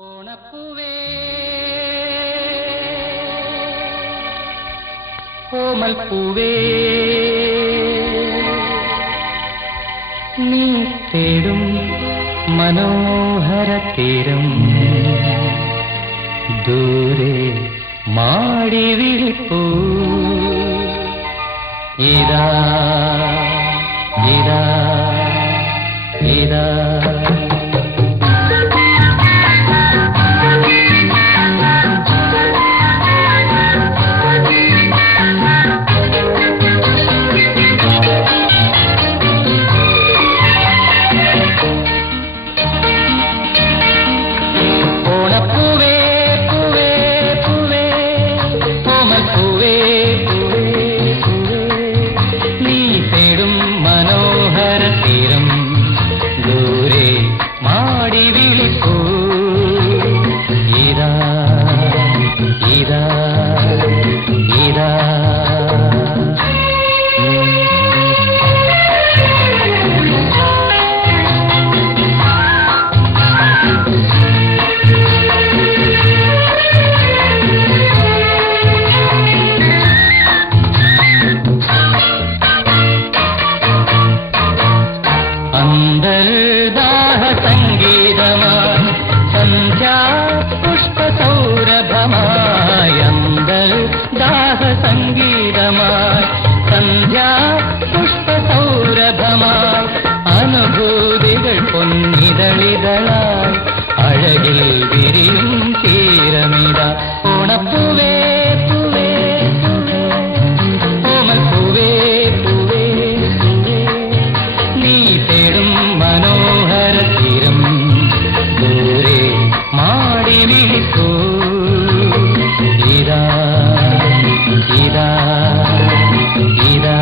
ഓണപ്പൂവേ കോമൽപ്പൂവേ നീ തേടും മനോഹര തീരം ദൂരെ മാടി വിളിപ്പൂ ഇതാ ഇതാ ഇതാ സംഗീതമായി സന്ധ്യാ പുഷ്പസൗരഭമായി അനുഭൂതികൾ പൊന്നിതളിതളായി അഴകിൽ വിരിയും തീരമിത ഓണപ്പൂവേ പൂവേ കോമൽപ്പൂവേ പൂവേ നീ തേടും മനോഹര തീരം ദൂരെ മാടി വിളിക്കൂ ഇതാ ഇതാ ഇതാ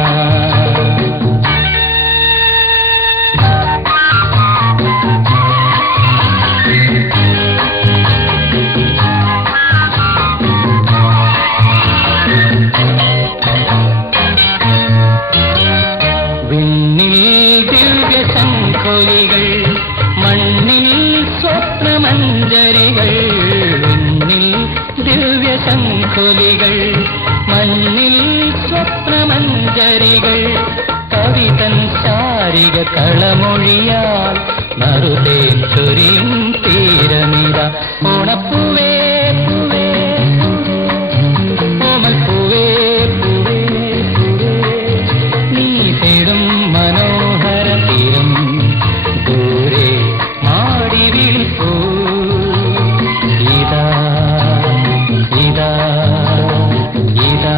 വിണ്ണിൽ ദിവ്യശംഖൊലികൾ മണ്ണിൽ സ്വപ്നമഞ്ജരികൾ വിണ്ണിൽ ദിവ്യശംഖൊലികൾ മണ്ണിൽ സ്വപ്നമഞ്ജരികൾ കവിതൻ ശാരിക കളമൊഴിയാൽ നറുതേൻ ചൊരിയും തീരമിത ഓണപ്പൂവേ പൂവേ കോമൽപ്പൂവേ പൂവേ നീ തേടും മനോഹര തീരം ദൂരെ മാടി വിളിപ്പൂ ഇതാ ഇതാ ഇതാ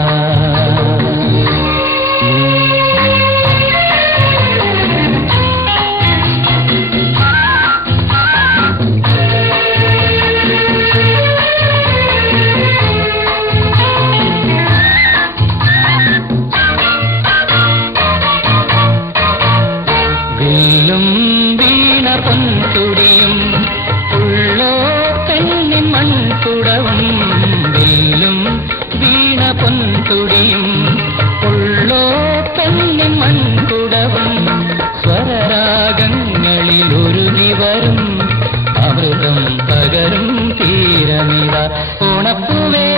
വില്ലും വീണ പൊൻതുടിയും ഉള്ളോ കണ്ണിൻ മൺകുടവും വില്ലും വീണ പൊൻതുടിയും ഉള്ളോ കണ്ണിൻ മൺകുടവും സ്വരരാഗങ്ങളിൽ ഒരുങ്ങി വരും അമൃതം പകരും തീരമിത ഓണപ്പൂവേ